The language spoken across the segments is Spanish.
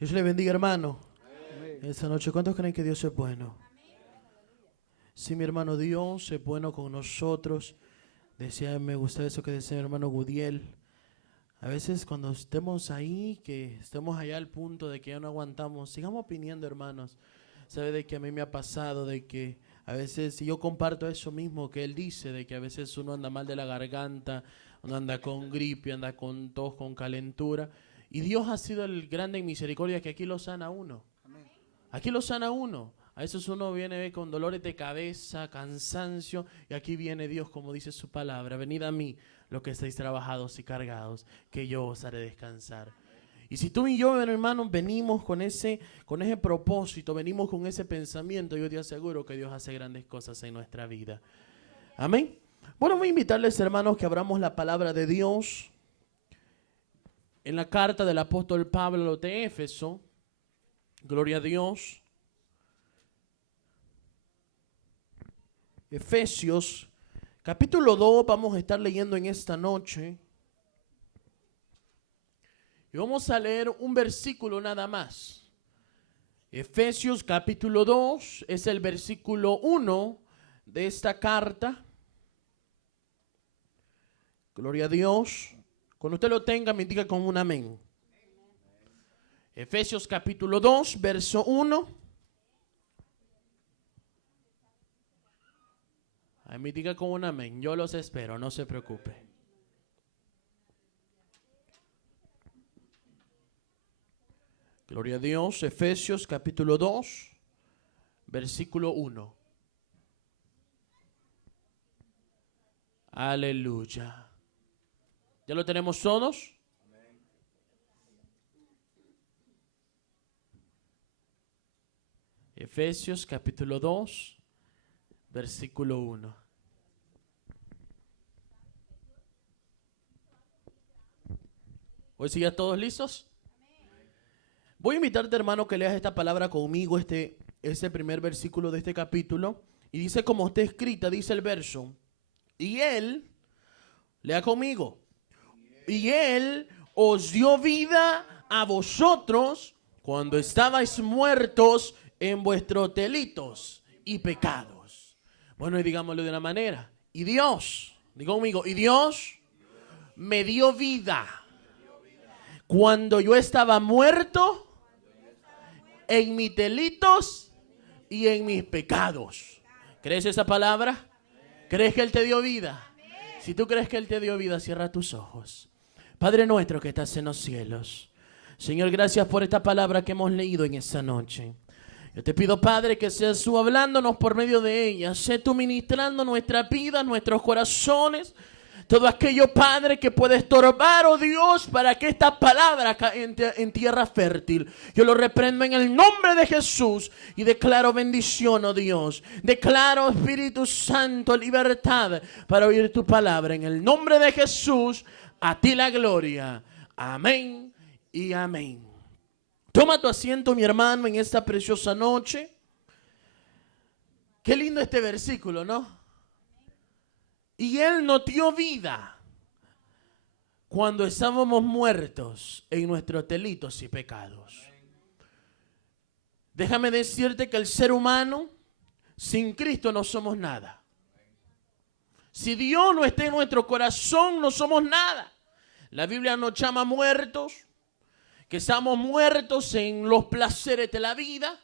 Dios le bendiga, hermano. Esta noche, ¿cuántos creen que Dios es bueno? Sí, mi hermano, Dios es bueno con nosotros. Me gusta eso que decía mi hermano Gudiel. A veces cuando estemos ahí, que estemos allá al punto de que ya no aguantamos, sigamos opinando, hermanos. Sabe de que a mí me ha pasado de que a veces, y yo comparto eso mismo que él dice, de que a veces uno anda mal de la garganta, uno anda con gripe, anda con tos, con calentura. Y Dios ha sido el grande en misericordia que aquí lo sana uno. Aquí lo sana uno. A veces uno viene con dolores de cabeza, cansancio, y aquí viene Dios, como dice su palabra: venid a mí, los que estáis trabajados y cargados, que yo os haré descansar. Y si tú y yo, hermanos, venimos con ese propósito, venimos con ese pensamiento, yo te aseguro que Dios hace grandes cosas en nuestra vida. Amén. Bueno, voy a invitarles, hermanos, que abramos la palabra de Dios en la carta del apóstol Pablo a los de Éfeso. Gloria a Dios. Efesios, capítulo 2, vamos a estar leyendo en esta noche. Y vamos a leer un versículo nada más. Efesios capítulo 2 es el versículo 1 de esta carta. Gloria a Dios. Cuando usted lo tenga, me indica con un amén. Efesios capítulo 2, verso 1. Ahí me diga con un amén. Yo los espero, no se preocupe. Gloria a Dios. Efesios capítulo 2, versículo 1. Aleluya. ¿Ya lo tenemos todos? Efesios capítulo 2, versículo 1. ¿Hoy sí ya todos listos? Voy a invitarte, hermano, que leas esta palabra conmigo, este primer versículo de este capítulo. Y dice como está escrita, dice el verso: y Él, lea conmigo, y Él os dio vida a vosotros cuando estabais muertos en vuestros delitos y pecados. Bueno, y digámoslo de una manera. Y Dios, diga conmigo, y Dios me dio vida cuando yo estaba muerto en mis delitos y en mis pecados. ¿Crees esa palabra? ¿Crees que Él te dio vida? Si tú crees que Él te dio vida, cierra tus ojos. Padre nuestro que estás en los cielos, Señor, gracias por esta palabra que hemos leído en esta noche. Yo te pido, Padre, que seas tú hablándonos por medio de ella. Sé tú ministrando nuestra vida, nuestros corazones. Todo aquello, Padre, que puede estorbar, oh Dios, para que esta palabra caiga en tierra fértil. Yo lo reprendo en el nombre de Jesús y declaro bendición, oh Dios. Declaro, Espíritu Santo, libertad para oír tu palabra. En el nombre de Jesús, a ti la gloria. Amén y amén. Toma tu asiento, mi hermano, en esta preciosa noche. Qué lindo este versículo, ¿no? Y Él nos dio vida cuando estábamos muertos en nuestros delitos y pecados. Déjame decirte que el ser humano, sin Cristo no somos nada. Si Dios no está en nuestro corazón, no somos nada. La Biblia nos llama muertos, que estamos muertos en los placeres de la vida.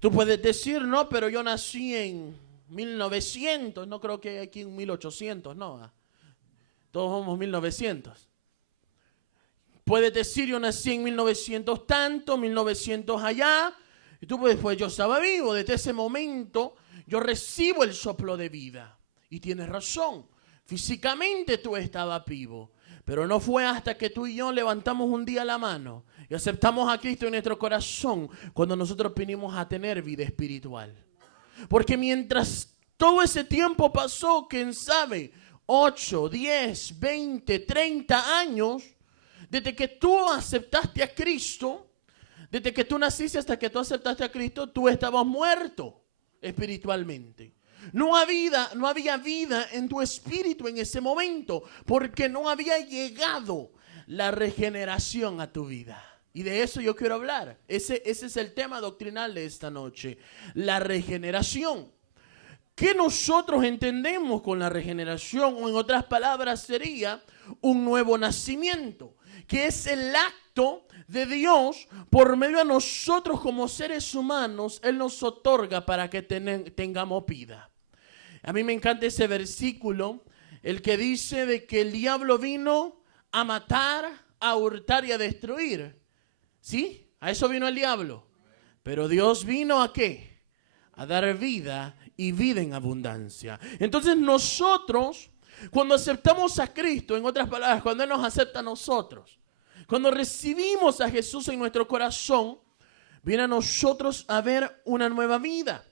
Tú puedes decir, no, pero yo nací en 1900, no creo que aquí en 1800, no. Todos somos 1900. Puedes decir, yo nací en 1900 tanto, 1900 allá. Y tú puedes, pues yo estaba vivo. Desde ese momento yo recibo el soplo de vida. Y tienes razón, físicamente tú estabas vivo. Pero no fue hasta que tú y yo levantamos un día la mano y aceptamos a Cristo en nuestro corazón cuando nosotros vinimos a tener vida espiritual. Porque mientras todo ese tiempo pasó, quién sabe, 8, 10, 20, 30 años, desde que tú aceptaste a Cristo, desde que tú naciste hasta que tú aceptaste a Cristo, tú estabas muerto espiritualmente. No había vida en tu espíritu en ese momento, porque no había llegado la regeneración a tu vida. Y de eso yo quiero hablar. Ese es el tema doctrinal de esta noche. La regeneración. ¿Qué nosotros entendemos con la regeneración? O en otras palabras sería un nuevo nacimiento, que es el acto de Dios por medio de nosotros como seres humanos. Él nos otorga para que tengamos vida. A mí me encanta ese versículo, el que dice de que el diablo vino a matar, a hurtar y a destruir. ¿Sí? A eso vino el diablo. Pero Dios vino ¿a qué? A dar vida y vida en abundancia. Entonces nosotros, cuando aceptamos a Cristo, en otras palabras, cuando Él nos acepta a nosotros, cuando recibimos a Jesús en nuestro corazón, viene a nosotros a ver una nueva vida.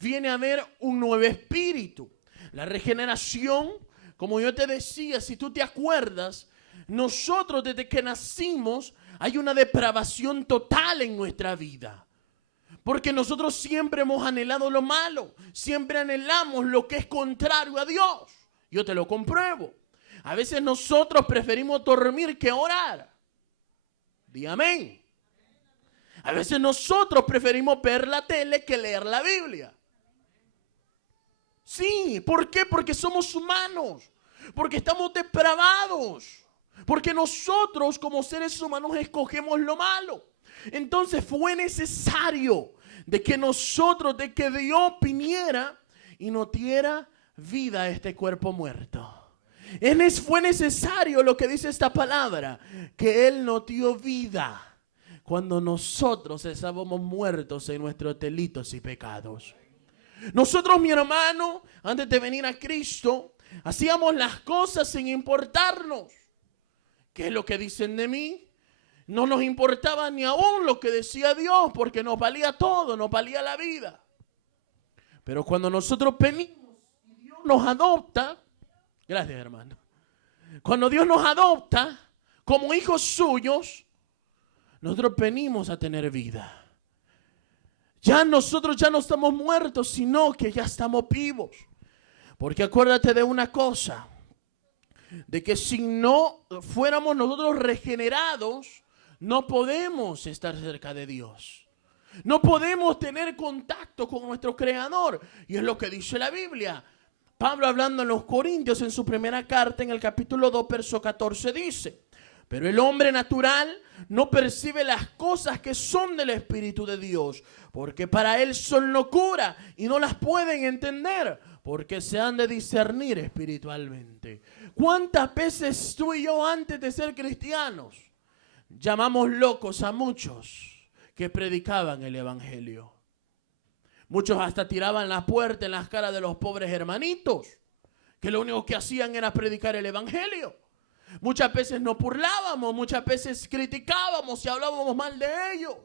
Viene a ver un nuevo espíritu. La regeneración, como yo te decía, si tú te acuerdas, nosotros desde que nacimos hay una depravación total en nuestra vida. Porque nosotros siempre hemos anhelado lo malo. Siempre anhelamos lo que es contrario a Dios. Yo te lo compruebo. A veces nosotros preferimos dormir que orar. Di amén. A veces nosotros preferimos ver la tele que leer la Biblia. Sí, ¿por qué? Porque somos humanos. Porque estamos depravados. Porque nosotros como seres humanos escogemos lo malo. Entonces fue necesario de que nosotros, de que Dios viniera y nos diera vida a este cuerpo muerto. Fue necesario lo que dice esta palabra, que Él nos dio vida cuando nosotros estábamos muertos en nuestros delitos y pecados. Nosotros, mi hermano, antes de venir a Cristo, hacíamos las cosas sin importarnos. ¿Qué es lo que dicen de mí? No nos importaba ni aún lo que decía Dios, porque nos valía todo, nos valía la vida. Pero cuando nosotros venimos y Dios nos adopta, gracias hermano, cuando Dios nos adopta como hijos suyos, nosotros venimos a tener vida. Nosotros ya no estamos muertos, sino que ya estamos vivos. Porque acuérdate de una cosa, de que si no fuéramos nosotros regenerados, no podemos estar cerca de Dios. No podemos tener contacto con nuestro Creador. Y es lo que dice la Biblia. Pablo, hablando en los Corintios, en su primera carta, en el capítulo 2, verso 14, dice: pero el hombre natural no percibe las cosas que son del Espíritu de Dios, porque para él son locura y no las pueden entender, porque se han de discernir espiritualmente. ¿Cuántas veces tú y yo, antes de ser cristianos, llamamos locos a muchos que predicaban el evangelio? Muchos hasta tiraban la puerta en las caras de los pobres hermanitos, que lo único que hacían era predicar el evangelio. Muchas veces nos burlábamos, muchas veces criticábamos y hablábamos mal de ellos.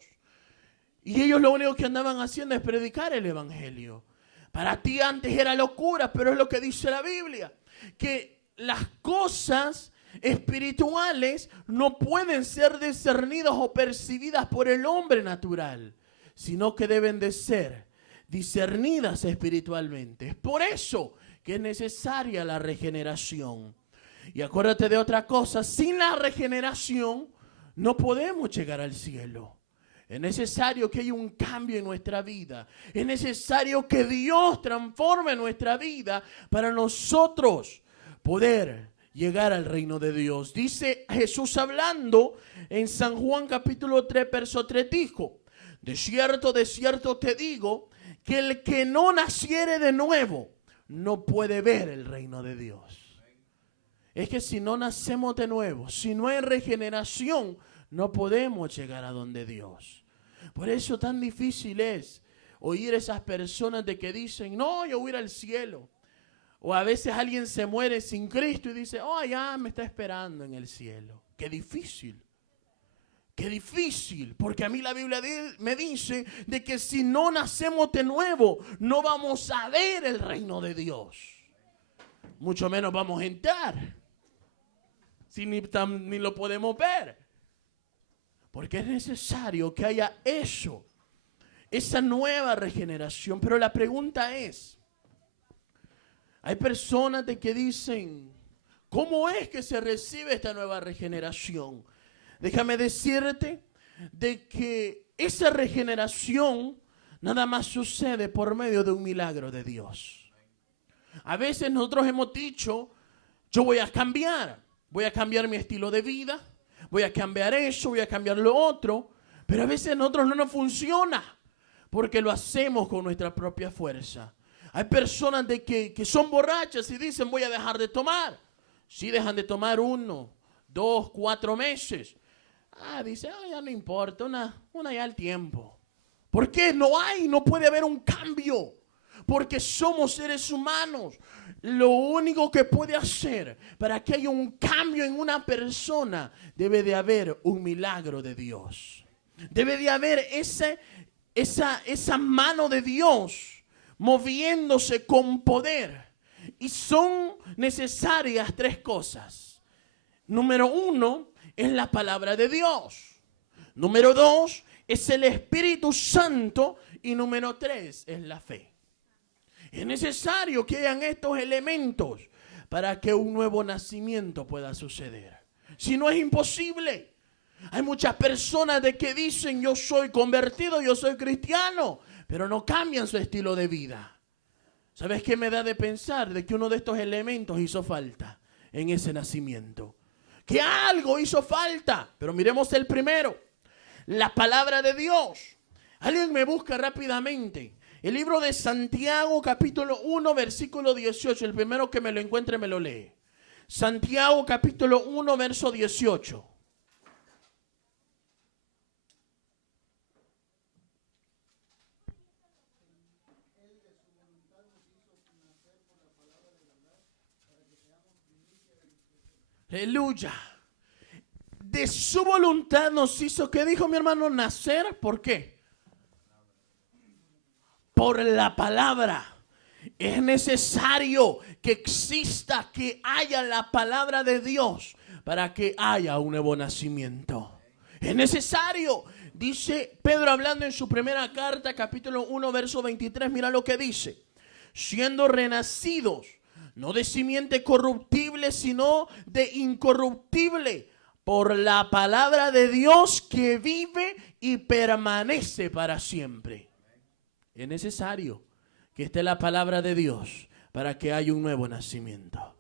Y ellos lo único que andaban haciendo es predicar el evangelio. Para ti antes era locura, pero es lo que dice la Biblia, que las cosas espirituales no pueden ser discernidas o percibidas por el hombre natural, sino que deben de ser discernidas espiritualmente. Es por eso que es necesaria la regeneración. Y acuérdate de otra cosa, sin la regeneración no podemos llegar al cielo. Es necesario que haya un cambio en nuestra vida. Es necesario que Dios transforme nuestra vida para nosotros poder llegar al reino de Dios. Dice Jesús hablando en San Juan capítulo 3, verso 3, dijo: de cierto te digo, que el que no naciere de nuevo no puede ver el reino de Dios. Es que si no nacemos de nuevo, si no hay regeneración, no podemos llegar a donde Dios. Por eso tan difícil es oír esas personas de que dicen: no, yo voy a ir al cielo. O a veces alguien se muere sin Cristo y dice: oh, ya me está esperando en el cielo. Qué difícil. Qué difícil, porque a mí la Biblia me dice de que si no nacemos de nuevo, no vamos a ver el reino de Dios. Mucho menos vamos a entrar. Si ni lo podemos ver. Porque es necesario que haya eso, esa nueva regeneración. Pero la pregunta es, hay personas de que dicen: ¿cómo es que se recibe esta nueva regeneración? Déjame decirte de que esa regeneración nada más sucede por medio de un milagro de Dios. A veces nosotros hemos dicho, yo voy a cambiar mi estilo de vida, voy a cambiar eso, voy a cambiar lo otro, pero a veces a nosotros no nos funciona porque lo hacemos con nuestra propia fuerza. Hay personas que son borrachas y dicen voy a dejar de tomar. Si dejan de tomar 1, 2, 4 meses. Dice, ya no importa, una ya al tiempo. ¿Por qué? No puede haber un cambio. Porque somos seres humanos. Lo único que puede hacer para que haya un cambio en una persona, debe de haber un milagro de Dios. Debe de haber esa mano de Dios moviéndose con poder. Y son necesarias 3 cosas. Número 1 es la palabra de Dios. Número 2 es el Espíritu Santo. Y número 3 es la fe. Es necesario que hayan estos elementos para que un nuevo nacimiento pueda suceder. Si no, es imposible. Hay muchas personas que dicen yo soy convertido, yo soy cristiano, pero no cambian su estilo de vida. ¿Sabes qué me da de pensar? De que uno de estos elementos hizo falta en ese nacimiento. Que algo hizo falta. Pero miremos el primero. La palabra de Dios. Alguien me busca rápidamente. El libro de Santiago, capítulo 1, versículo 18. El primero que me lo encuentre me lo lee. Santiago, capítulo 1, verso 18. Aleluya. De su voluntad nos hizo, ¿qué dijo mi hermano? Nacer. ¿Por qué? Por la palabra. Es necesario que exista, que haya la palabra de Dios para que haya un nuevo nacimiento. Es necesario. Dice Pedro hablando en su primera carta, capítulo 1, verso 23. Mira lo que dice. Siendo renacidos, no de simiente corruptible, sino de incorruptible, por la palabra de Dios que vive y permanece para siempre. Es necesario que esté la palabra de Dios para que haya un nuevo nacimiento.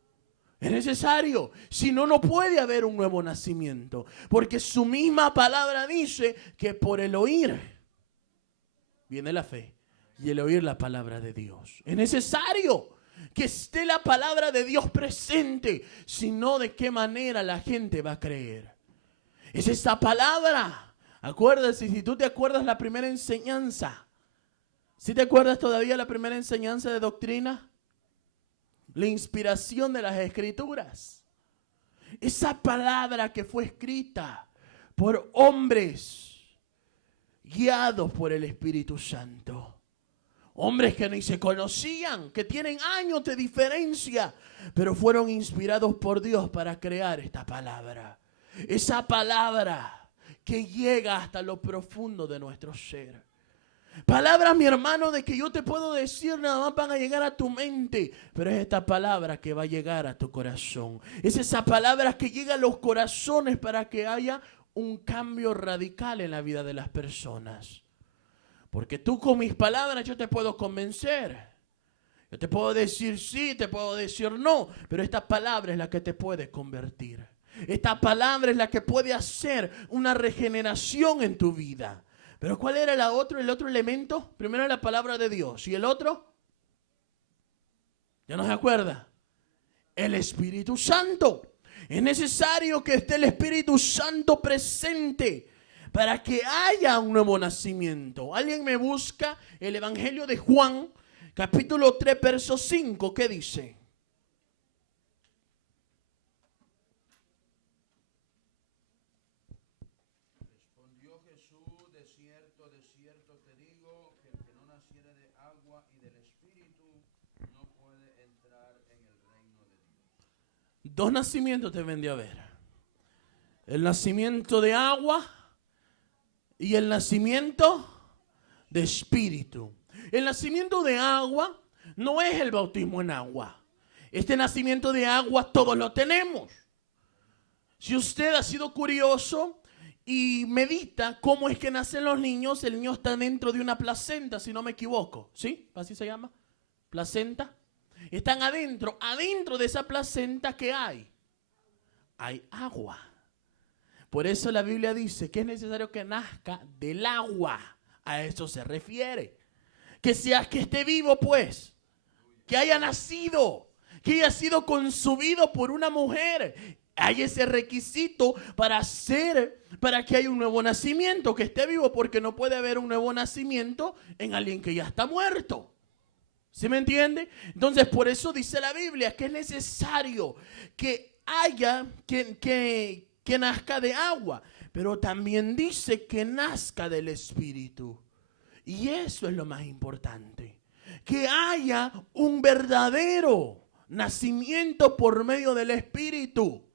Es necesario, si no, no puede haber un nuevo nacimiento, porque su misma palabra dice que por el oír viene la fe y el oír la palabra de Dios. Es necesario que esté la palabra de Dios presente, si no, ¿de qué manera la gente va a creer? Es esta palabra. Acuérdate, si tú te acuerdas la primera enseñanza, ¿sí te acuerdas todavía la primera enseñanza de doctrina? La inspiración de las Escrituras. Esa palabra que fue escrita por hombres guiados por el Espíritu Santo. Hombres que ni se conocían, que tienen años de diferencia, pero fueron inspirados por Dios para crear esta palabra. Esa palabra que llega hasta lo profundo de nuestro ser. Palabras, mi hermano, de que yo te puedo decir nada más van a llegar a tu mente, pero es esta palabra que va a llegar a tu corazón. Es esa palabra que llega a los corazones para que haya un cambio radical en la vida de las personas. Porque tú con mis palabras yo te puedo convencer. Yo te puedo decir sí, te puedo decir no, pero esta palabra es la que te puede convertir. Esta palabra es la que puede hacer una regeneración en tu vida. Pero ¿cuál era el otro elemento? Primero la palabra de Dios. ¿Y el otro? ¿Ya no se acuerda? El Espíritu Santo. Es necesario que esté el Espíritu Santo presente para que haya un nuevo nacimiento. Alguien me busca el Evangelio de Juan, capítulo 3, verso 5. ¿Qué dice? Respondió Jesús, de cierto te digo, que el que no naciere de agua y del Espíritu no puede entrar en el reino de Dios. 2 nacimientos deben de haber. El nacimiento de agua y el nacimiento de espíritu. El nacimiento de agua no es el bautismo en agua. Este nacimiento de agua todos lo tenemos. Si usted ha sido curioso y medita cómo es que nacen los niños. El niño está dentro de una placenta, si no me equivoco. ¿Sí? ¿Así se llama? Placenta. Están adentro. Adentro de esa placenta, ¿qué hay? Hay agua. Por eso la Biblia dice que es necesario que nazca del agua. A eso se refiere. Que esté vivo, pues. Que haya nacido. Que haya sido concebido por una mujer. Hay ese requisito para que haya un nuevo nacimiento, que esté vivo, porque no puede haber un nuevo nacimiento en alguien que ya está muerto. ¿Sí me entiende? Entonces, por eso dice la Biblia que es necesario que haya, que nazca de agua, pero también dice que nazca del Espíritu. Y eso es lo más importante, que haya un verdadero nacimiento por medio del Espíritu.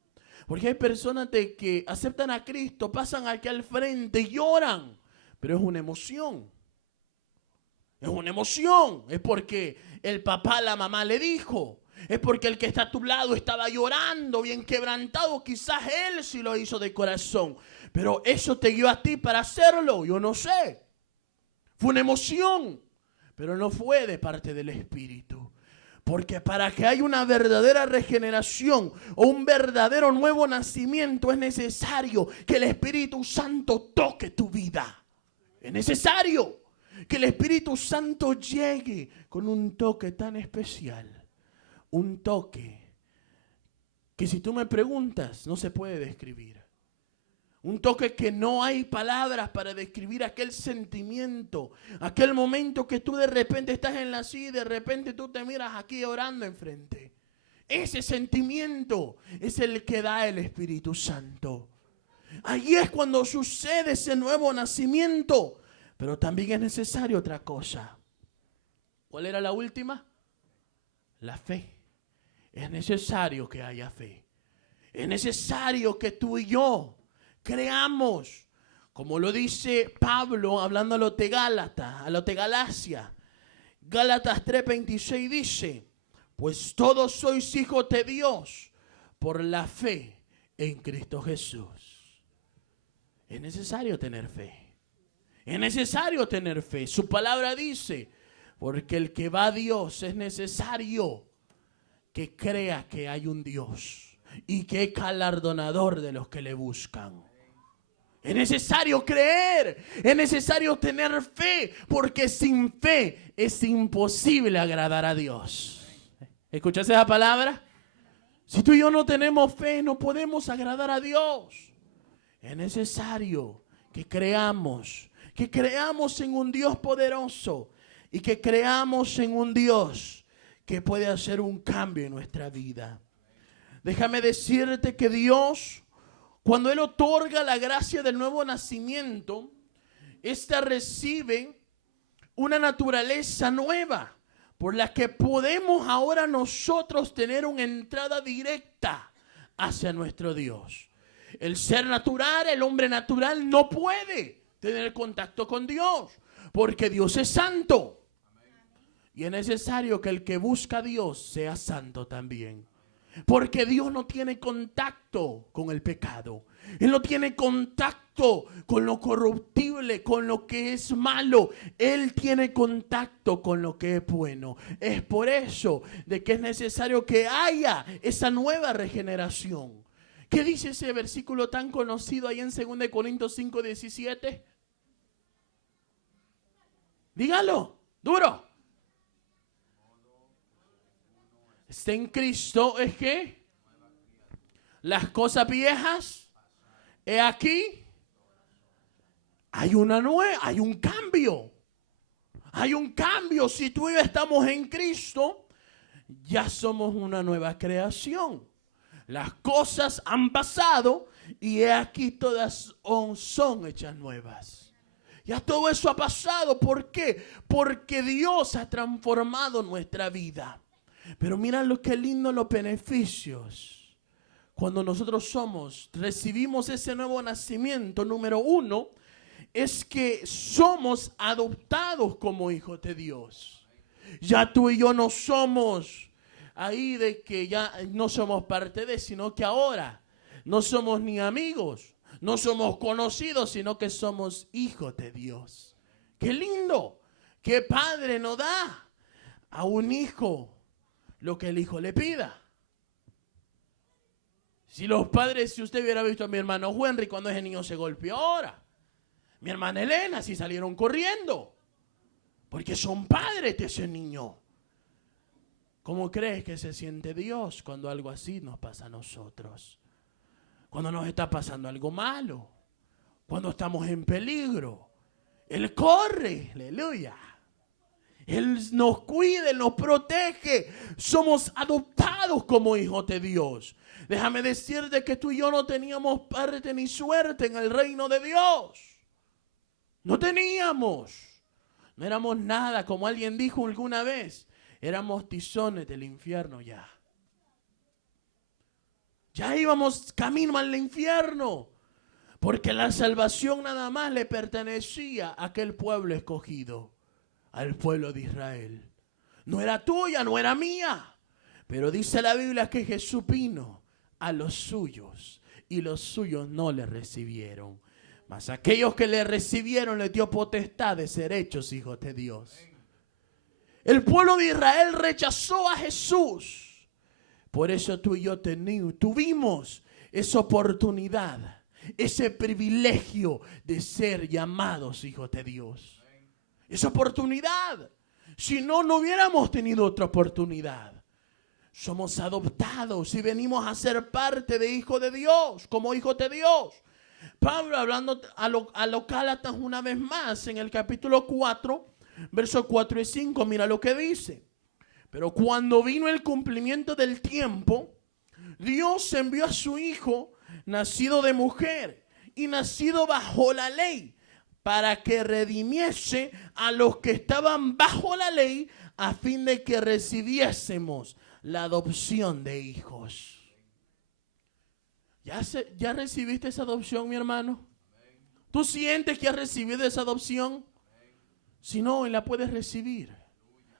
Porque hay personas que aceptan a Cristo, pasan aquí al frente y lloran, pero es una emoción. Es una emoción, es porque el papá, la mamá le dijo, es porque el que está a tu lado estaba llorando, bien quebrantado, quizás él sí lo hizo de corazón, pero eso te guió a ti para hacerlo, yo no sé. Fue una emoción, pero no fue de parte del Espíritu. Porque para que haya una verdadera regeneración o un verdadero nuevo nacimiento es necesario que el Espíritu Santo toque tu vida. Es necesario que el Espíritu Santo llegue con un toque tan especial. Un toque que, si tú me preguntas, no se puede describir. Un toque que no hay palabras para describir aquel sentimiento, aquel momento que tú de repente estás en la silla y de repente tú te miras aquí orando enfrente. Ese sentimiento es el que da el Espíritu Santo. Allí es cuando sucede ese nuevo nacimiento. Pero también es necesario otra cosa. ¿Cuál era la última? La fe. Es necesario que haya fe. Es necesario que tú y yo creamos, como lo dice Pablo hablando a los de Gálatas, a los de Galacia. Gálatas 3:26 dice: pues todos sois hijos de Dios por la fe en Cristo Jesús. Es necesario tener fe. Es necesario tener fe. Su palabra dice, porque el que va a Dios es necesario que crea que hay un Dios y que es galardonador de los que le buscan. Es necesario creer, es necesario tener fe, porque sin fe es imposible agradar a Dios. ¿Escuchas esa palabra? Si tú y yo no tenemos fe, no podemos agradar a Dios. Es necesario que creamos en un Dios poderoso y que creamos en un Dios que puede hacer un cambio en nuestra vida. Déjame decirte que Dios, cuando Él otorga la gracia del nuevo nacimiento, ésta recibe una naturaleza nueva por la que podemos ahora nosotros tener una entrada directa hacia nuestro Dios. El ser natural, el hombre natural, no puede tener contacto con Dios, porque Dios es santo. Y es necesario que el que busca a Dios sea santo también. Porque Dios no tiene contacto con el pecado. Él no tiene contacto con lo corruptible, con lo que es malo. Él tiene contacto con lo que es bueno. Es por eso de que es necesario que haya esa nueva regeneración. ¿Qué dice ese versículo tan conocido ahí en 2 Corintios 5:17? Dígalo, duro. Está en Cristo, ¿es que? Las cosas viejas, he aquí, hay un cambio. Hay un cambio. Si tú y yo estamos en Cristo, ya somos una nueva creación. Las cosas han pasado y he aquí todas son hechas nuevas. Ya todo eso ha pasado. ¿Por qué? Porque Dios ha transformado nuestra vida. Pero mira lo que lindo los beneficios. Cuando nosotros recibimos ese nuevo nacimiento, número 1, es que somos adoptados como hijos de Dios. Ya tú y yo no somos ahí de que ya no somos parte de, sino que ahora no somos ni amigos, No somos conocidos, sino que somos hijos de Dios. ¡Qué lindo! ¿Qué padre no da a un hijo lo que el hijo le pida? Si los padres, si usted hubiera visto a mi hermano Henry cuando ese niño se golpeó ahora, mi hermana Elena, si salieron corriendo, porque son padres de ese niño. ¿Cómo crees que se siente Dios cuando algo así nos pasa a nosotros? Cuando nos está pasando algo malo, cuando estamos en peligro, Él corre, aleluya. Él nos cuida, Él nos protege. Somos adoptados como hijos de Dios. Déjame decirte que tú y yo no teníamos parte ni suerte en el reino de Dios. No teníamos. No éramos nada, como alguien dijo alguna vez. Éramos tizones del infierno ya. Ya íbamos camino al infierno. Porque la salvación nada más le pertenecía a aquel pueblo escogido. Al pueblo de Israel. No era tuya, no era mía. Pero dice la Biblia que Jesús vino a los suyos y los suyos no le recibieron. Mas aquellos que le recibieron le dio potestad de ser hechos hijos de Dios. El pueblo de Israel rechazó a Jesús. Por eso tú y yo tuvimos esa oportunidad, ese privilegio de ser llamados hijos de Dios. Esa oportunidad. Si no, no hubiéramos tenido otra oportunidad. Somos adoptados y venimos a ser parte de hijos de Dios, como hijos de Dios. Pablo, hablando a los Gálatas una vez más, en el capítulo 4, versos 4 y 5, mira lo que dice. Pero cuando vino el cumplimiento del tiempo, Dios envió a su Hijo, nacido de mujer y nacido bajo la ley, para que redimiese a los que estaban bajo la ley, a fin de que recibiésemos la adopción de hijos. ¿Ya recibiste esa adopción, mi hermano? ¿Tú sientes que has recibido esa adopción? Si no, hoy la puedes recibir.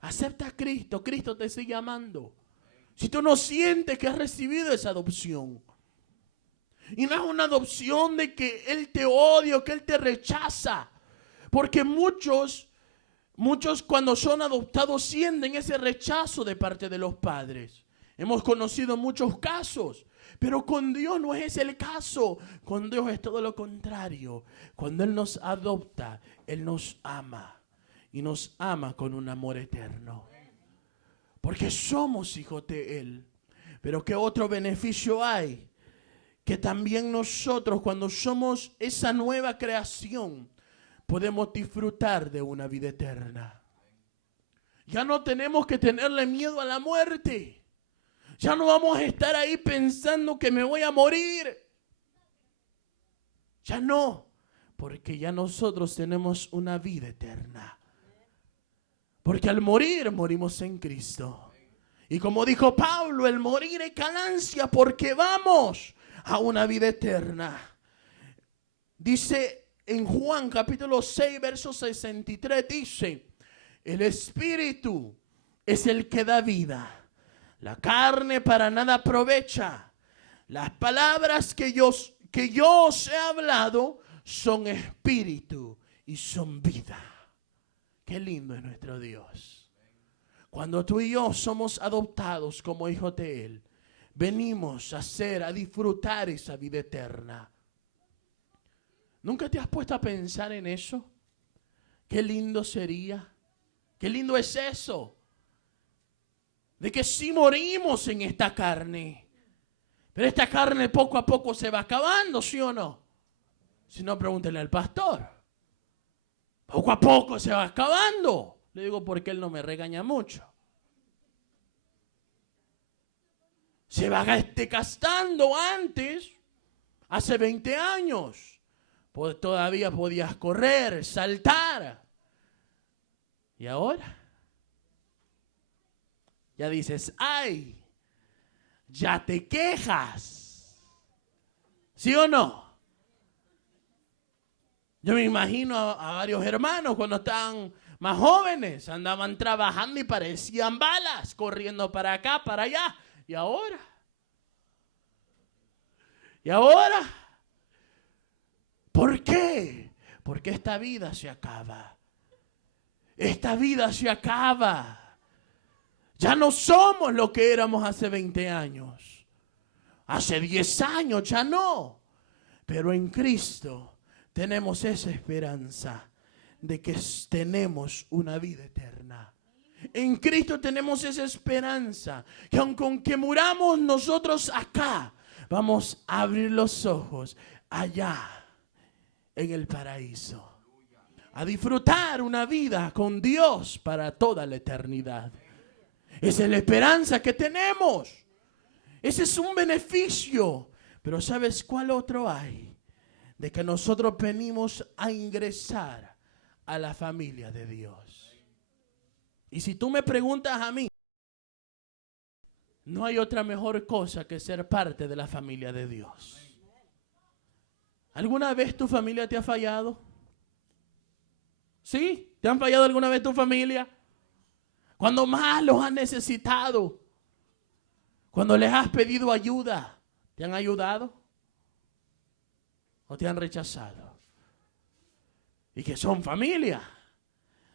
Acepta a Cristo, Cristo te sigue amando. Si tú no sientes que has recibido esa adopción, y no es una adopción de que Él te odia o que Él te rechaza. Porque muchos cuando son adoptados sienten ese rechazo de parte de los padres. Hemos conocido muchos casos. Pero con Dios no es el caso. Con Dios es todo lo contrario. Cuando Él nos adopta, Él nos ama. Y nos ama con un amor eterno. Porque somos hijos de Él. Pero ¿qué otro beneficio hay? Que también nosotros, cuando somos esa nueva creación, podemos disfrutar de una vida eterna. Ya no tenemos que tenerle miedo a la muerte. Ya no vamos a estar ahí pensando que me voy a morir. Ya no, porque ya nosotros tenemos una vida eterna. Porque al morir, morimos en Cristo. Y como dijo Pablo, el morir es ganancia porque vamos a una vida eterna. Dice en Juan capítulo 6, verso 63, dice: el Espíritu es el que da vida. La carne para nada aprovecha. Las palabras que yo os he hablado son espíritu y son vida. Qué lindo es nuestro Dios. Cuando tú y yo somos adoptados como hijos de Él, venimos a disfrutar esa vida eterna. ¿Nunca te has puesto a pensar en eso? Qué lindo sería. Qué lindo es eso. De que sí morimos en esta carne. Pero esta carne poco a poco se va acabando, ¿sí o no? Si no, pregúntenle al pastor. Poco a poco se va acabando. Le digo porque él no me regaña mucho. Se va gastando antes, hace 20 años. Pues todavía podías correr, saltar. ¿Y ahora? Ya dices, ay, ya te quejas. ¿Sí o no? Yo me imagino a varios hermanos cuando estaban más jóvenes, andaban trabajando y parecían balas, corriendo para acá, para allá. ¿Y ahora? ¿Y ahora? ¿Por qué? Porque esta vida se acaba. Esta vida se acaba. Ya no somos lo que éramos hace 20 años. Hace 10 años ya no. Pero en Cristo tenemos esa esperanza de que tenemos una vida eterna. En Cristo tenemos esa esperanza que aunque muramos nosotros acá, vamos a abrir los ojos allá en el paraíso, a disfrutar una vida con Dios para toda la eternidad. Esa es la esperanza que tenemos. Ese es un beneficio. Pero ¿sabes cuál otro hay? De que nosotros venimos a ingresar a la familia de Dios. Y si tú me preguntas a mí, no hay otra mejor cosa que ser parte de la familia de Dios. ¿Alguna vez tu familia te ha fallado? ¿Sí? ¿Te han fallado alguna vez tu familia? Cuando más los has necesitado. Cuando les has pedido ayuda, ¿te han ayudado? ¿O te han rechazado? Y que son familia.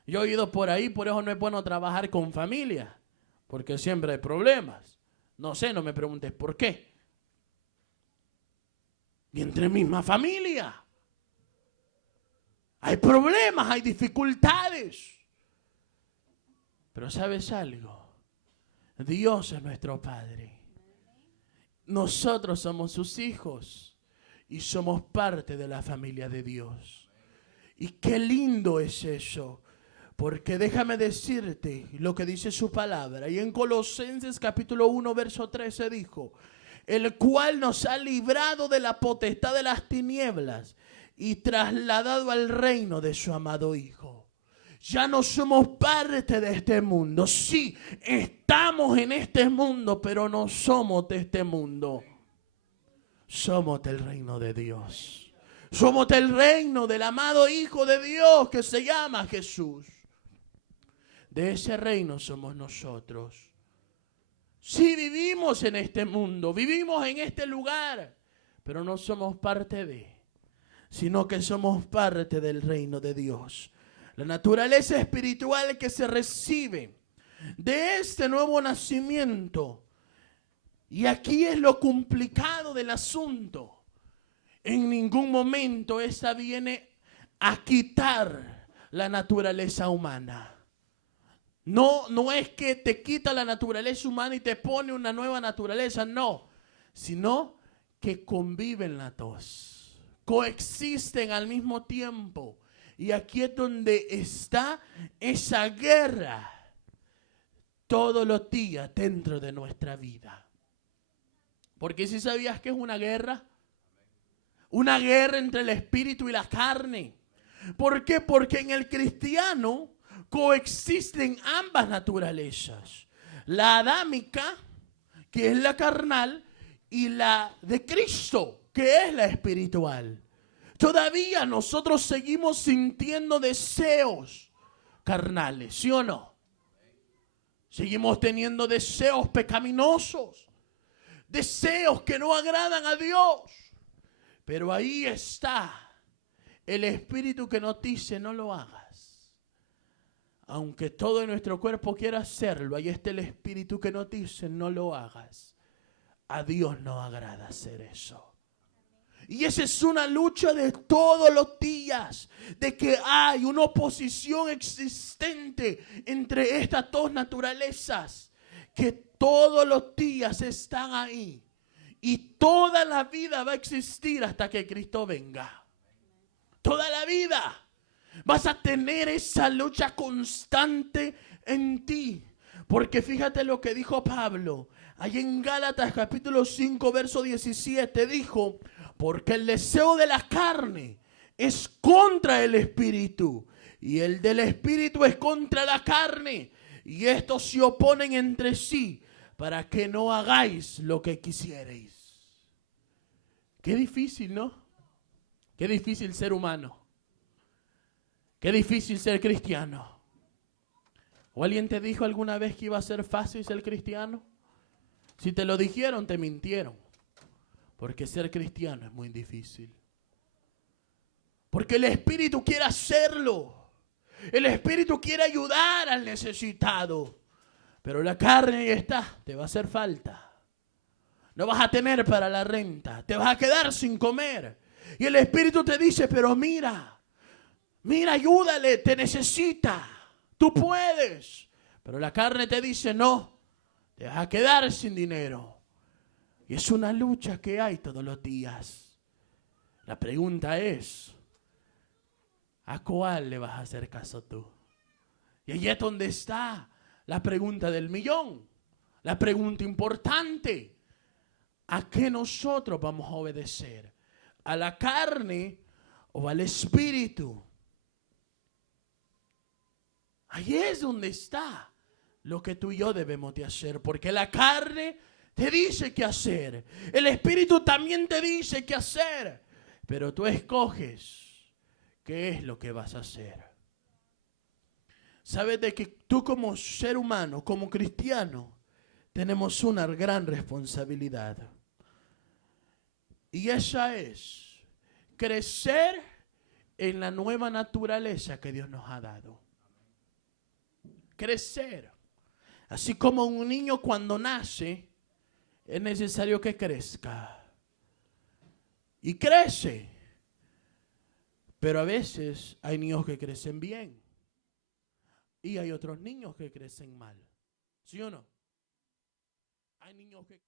Yo he oído por ahí, por eso no es bueno trabajar con familia. Porque siempre hay problemas. No sé, no me preguntes por qué. Y entre misma familia hay problemas, hay dificultades. Pero ¿sabes algo? Dios es nuestro Padre. Nosotros somos sus hijos y somos parte de la familia de Dios. Y qué lindo es eso. Porque déjame decirte lo que dice su palabra. Y en Colosenses capítulo 1 verso 13 dijo: el cual nos ha librado de la potestad de las tinieblas y trasladado al reino de su amado Hijo. Ya no somos parte de este mundo. Sí, estamos en este mundo, pero no somos de este mundo. Somos del reino de Dios. Somos del reino del amado Hijo de Dios que se llama Jesús. De ese reino somos nosotros. Sí, vivimos en este mundo, vivimos en este lugar, pero no somos parte de, sino que somos parte del reino de Dios. La naturaleza espiritual que se recibe de este nuevo nacimiento. Y aquí es lo complicado del asunto. En ningún momento esa viene a quitar la naturaleza humana. No es que te quita la naturaleza humana y te pone una nueva naturaleza, no. Sino que conviven las dos. Coexisten al mismo tiempo. Y aquí es donde está esa guerra todos los días dentro de nuestra vida. Porque si sabías que es una guerra entre el espíritu y la carne. ¿Por qué? Porque en el cristiano coexisten ambas naturalezas. La adámica, que es la carnal, y la de Cristo, que es la espiritual. Todavía nosotros seguimos sintiendo deseos carnales, ¿sí o no? Seguimos teniendo deseos pecaminosos, deseos que no agradan a Dios. Pero ahí está el espíritu que nos dice: no lo hagas. Aunque todo nuestro cuerpo quiera hacerlo, ahí está el espíritu que nos dice: no lo hagas. A Dios no agrada hacer eso. Y esa es una lucha de todos los días, de que hay una oposición existente entre estas dos naturalezas, que todos los días están ahí. Y toda la vida va a existir hasta que Cristo venga. Toda la vida vas a tener esa lucha constante en ti. Porque fíjate lo que dijo Pablo. Allí en Gálatas capítulo 5 verso 17 dijo: porque el deseo de la carne es contra el espíritu, y el del espíritu es contra la carne, y estos se oponen entre sí, para que no hagáis lo que quisierais. Qué difícil, ¿no? Qué difícil ser humano. Qué difícil ser cristiano. ¿O alguien te dijo alguna vez que iba a ser fácil ser cristiano? Si te lo dijeron, te mintieron. Porque ser cristiano es muy difícil. Porque el Espíritu quiere hacerlo. El Espíritu quiere ayudar al necesitado. Pero la carne ahí está, te va a hacer falta. No vas a tener para la renta. Te vas a quedar sin comer. Y el Espíritu te dice, pero mira, ayúdale, te necesita. Tú puedes. Pero la carne te dice, no, te vas a quedar sin dinero. Y es una lucha que hay todos los días. La pregunta es, ¿a cuál le vas a hacer caso tú? Y ahí es donde está la pregunta del millón. La pregunta importante. ¿A qué nosotros vamos a obedecer? ¿A la carne o al Espíritu? Ahí es donde está lo que tú y yo debemos de hacer. Porque la carne te dice qué hacer. El Espíritu también te dice qué hacer. Pero tú escoges qué es lo que vas a hacer. Sabes de que tú como ser humano, como cristiano, tenemos una gran responsabilidad. Y esa es crecer en la nueva naturaleza que Dios nos ha dado. Crecer. Así como un niño cuando nace, es necesario que crezca. Y crece. Pero a veces hay niños que crecen bien. Y hay otros niños que crecen mal. ¿Sí o no? Hay niños que